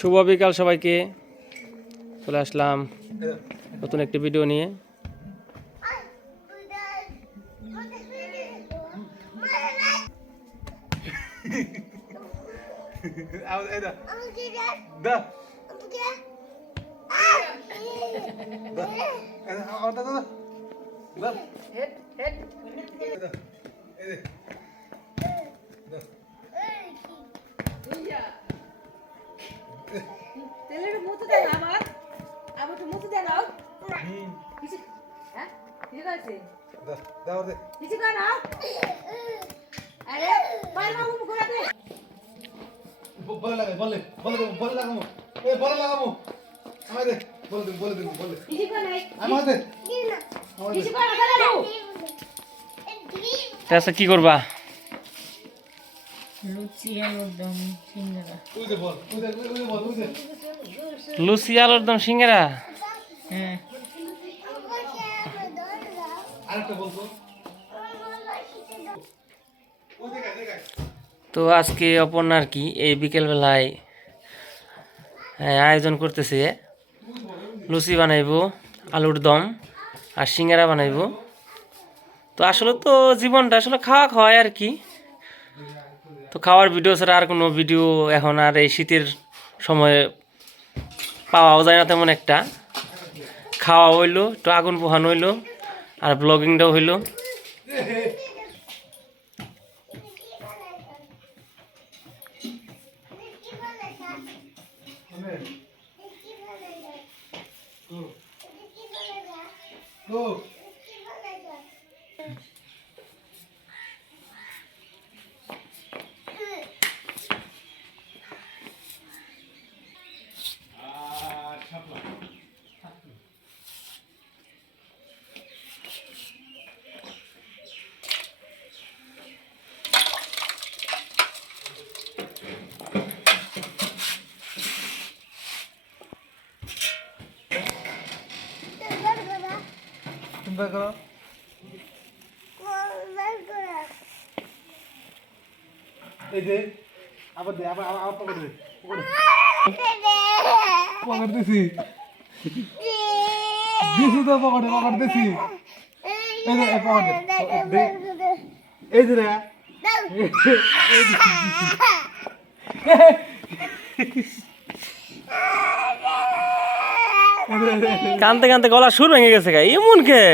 শুভ বিকাল সবাইকে। চলে আসলাম নতুন একটি ভিডিও নিয়ে। তেলের মুতে দেন আমার আবার তো মুতে দেন নাও কিছু হ্যাঁ ঠিক আছে দাও দে কিছু না নাও আরে পাল মামু মুখরা দে বলে লাগা বলে লাগামু এই বলে লাগামু আমায় দে বলে দে কিছু কর নাই আমায় দে কিছু কর না দাও তাহলে কি করবা? লুচি আলুর দম সিঙ্গারা লুচি আলুর দম সিঙ্গারা। হ্যাঁ তো আজকে অপর্ণা আর কি এই বিকেলবেলায় আয়োজন করতেছে, লুচি বানাইবো, আলুর দম আর সিঙ্গারা বানাইবো। তো আসলে তো জীবনটা আসলে খাওয়া খাওয়াই আর কি। তো খাওয়ার ভিডিও ছাড়া আর কোনো ভিডিও এখন আর এই শীতের সময়ে পাওয়াও যায় না তেমন একটা। খাওয়া হইলো, একটু আগুন পোহানো হইলো, আর ব্লগিংটাও হইলো। এই যে আবার দে আবার পকেট দে পকেট দিছি তো পকেট দিছি এই যে পকেট দে এই যে রে কানতে কানতে গলা সুর ভেঙে গেছে গা, এমন কে?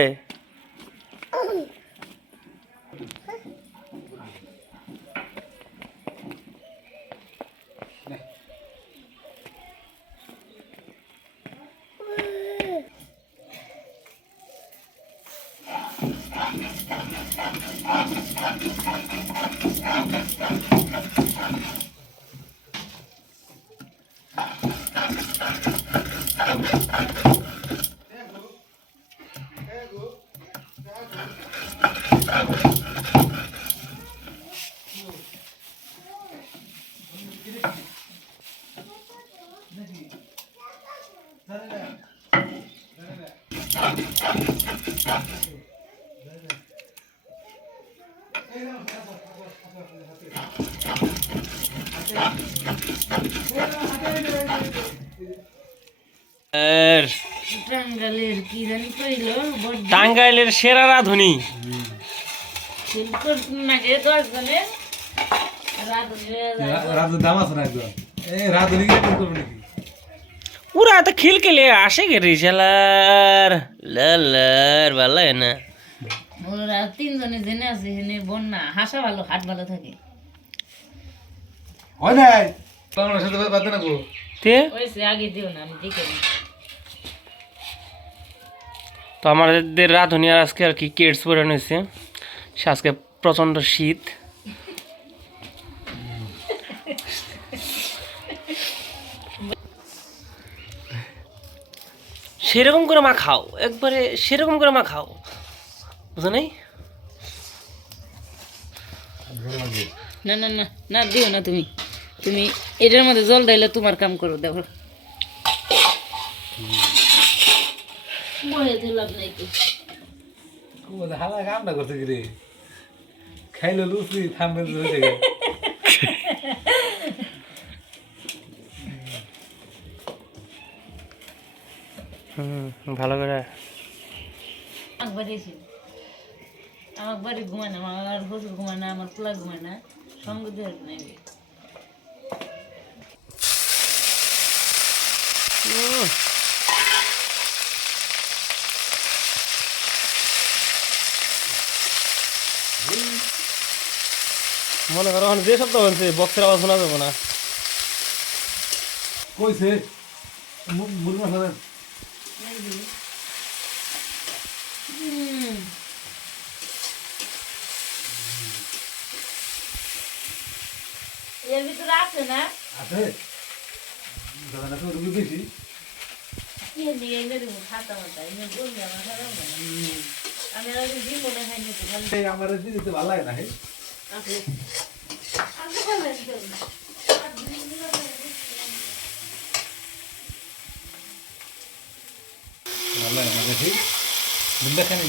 টাঙ্গালের কি জানি কইলো টাঙ্গাইলের সেরা রাঁধুনি। নাকি 10 জনের রাধুর দাম আছে না একদম এই রাধুনি করবে নাকি পুরা তো খিলখিলে আসে গে রিসালার লালার ভালো না। ওরা 3 জনে জেনে আছে হেনে বন্যা হাসা ভালো হাট ভালো থাকে হয় নাই তোমার সাথে বাদ না গো তে ওইসে আগে দিও না আমি দেখে নিই। তো আমাদের রাঁধুনি আর আজকে আর কি কেটস পরে নিয়েছে। আজকে প্রচণ্ড শীত। সেরকম করে মা খাও, একবারে সেরকম করে মা খাও, বুঝো নাই? না না না না দিও না তুমি তুমি এটার মধ্যে জল দিলে তোমার কাম করো দেখো বয়ে দিলাম নাই তো হালা কামটা করছে কি রে খাইলো লুচি থামবে ভালো করে আমার বাড়ি এসে আমার বাড়ি ঘুমায় না, আমার শ্বশুর ঘুমায় না, আমার পোলা ঘুমায় না, সঙ্গ দিয়ে নেই। মনে করো এখন যে শব্দ হচ্ছে বক্সের আওয়াজ শোনা যাবে না। কইছে মুরগি মাছ দেন এর ভিতরে আছে না আছে দাদা না তো রুগী বেশি কি নিয়ে এনে দেবো খাতা মাথা এনে বলবি আমার খারাপ না আমি আর দিন মনে হয় নিতে ভালো এই আমার দিতে ভালো লাগে না হে আছে আমি ভালো ভালো লাগে না দেখি বুঝতে খানি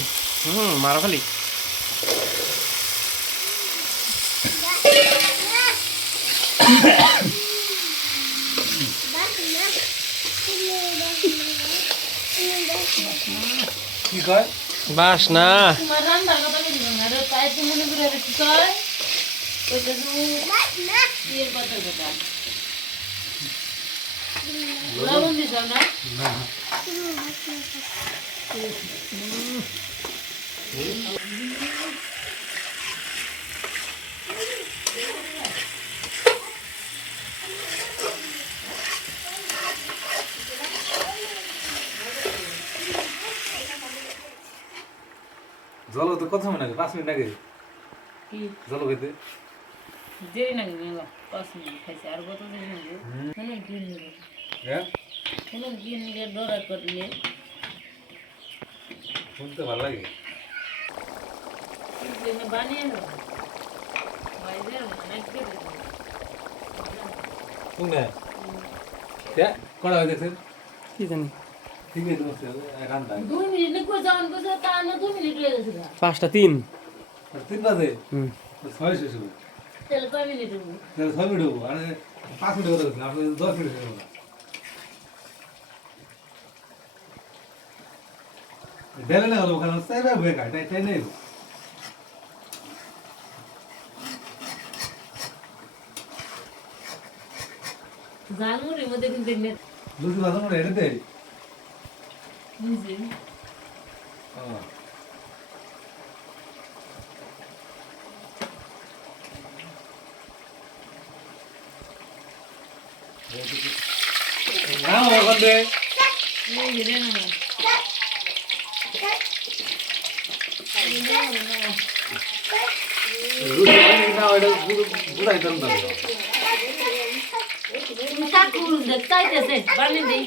মারো খালি। কি কয় বাস না তোমার রান্নার কথা বলি না রে তাই তুমি মনে করে কি কয় ওইটা তুমি এর কথা কথা লবণ দিছ না না জল তো কত সময় লাগে 5 মিনিট লাগে কি জল খেতে দেরি না গেল 5 মিনিট খাইছে আর কত দেরি না গেল মানে কি নিবে হ্যাঁ কোনো কি নিয়ে ডরা করলে শুনতে ভালো লাগে তুমি বানিয়ে নাও বাইরে অনেক দেরি শুনে কে কড়া হয়ে দেখছেন কি জানি ঠিক আছে বসে রান্না 2 মিনিট কো যাওন কো তা না 2 মিনিট হয়ে গেছে 5টা 3। 3 বাজে হুম 6 শেষ হবে তাহলে কয় মিনিট হবো তাহলে 6 মিনিট হবো আর 5 মিনিট কথা বলছেন আপনি 10 মিনিট হয়ে গেল দেলে না হলো ওখানে সাইবে হয়ে গেল তাই নেই জানুয়ারির মধ্যে কিন্তু নেট লুচি ভালো করে এটা দেই বুঝি না ওখান দে এই যে না লুচি বানিয়ে না ওটা বুঝাই দেন না কাকু চাইতেছে বানিয়ে দেই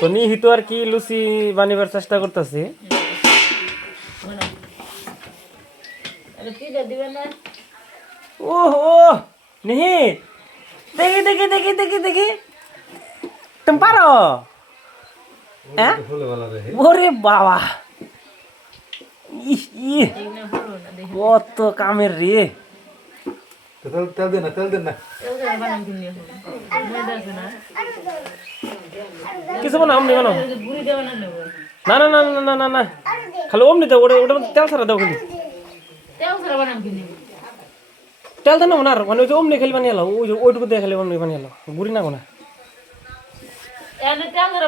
তো নিহিত আর কি লুচি বানিবার চেষ্টা করতেছি। ও নিহি দেখি দেখি দেখি দেখি দেখি তুমি পারো? হ্যাঁ ফুলে ভালো রে ওরে বাবা কত কামের রে। তেল দেন না কিছু বানাও অমনি বানাও। না না না না না না না খালি অমনি দাও ওটা ওটা তেল ছাড়া দাও খালি তেল দেন না আর মানে ওই যে অমনি খালি বানিয়ে এলো ওই যে ওইটুকু দিয়ে খালি অমনি বানিয়ে এলো গুড়ি না কোনা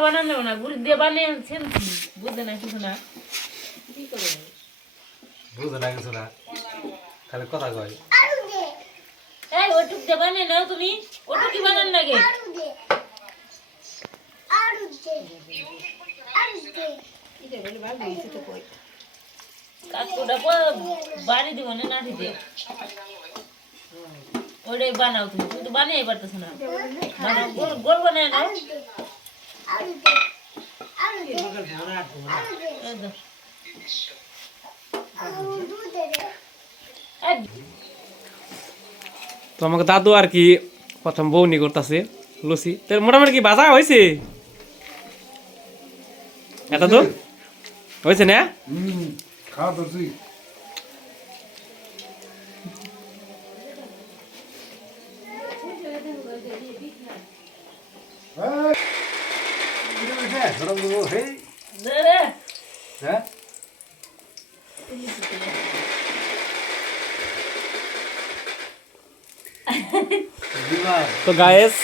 বানানো না গুড়ি দিয়ে বানিয়ে বুঝতে না কিছু না কি করে বুঝে না কিছু না খালি কথা কয় এই ওটুক দিয়ে বানিয়ে নাও তুমি ওটুক কি বানান লাগে কাকুটা বাড়ি দিব না নাঠি দিয়ে ওটাই বানাও তুমি তুমি তো বানিয়ে পারতেছ না বানাও গোল গোল বানায় নাও তো আমাকে দাদু আর কি প্রথম বউনি করতেছে লুচি তো মোটামুটি কি বাজা হয়েছে এত তো হয়েছে না? খাওয়া ধরছি হ্যাঁ তো গায়েস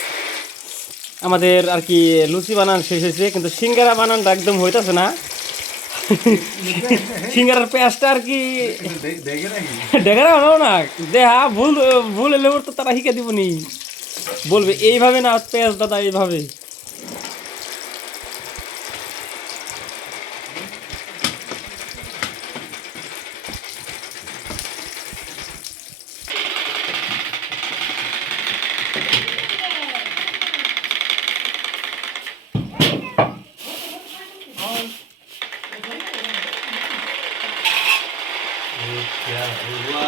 আমাদের আর কি লুচি বানান শেষ হয়েছে, কিন্তু সিঙ্গারা বানানটা একদম হইতাছে না। সিঙ্গারার পেঁয়াজটা আর কি দেখে নাকি ডেগারা হলো না, দেহা ভুল ভুল এলে ওর তো তারা শিখে দিব নি, বলবে এইভাবে না পেঁয়াজ দাদা এইভাবে। क्या हुआ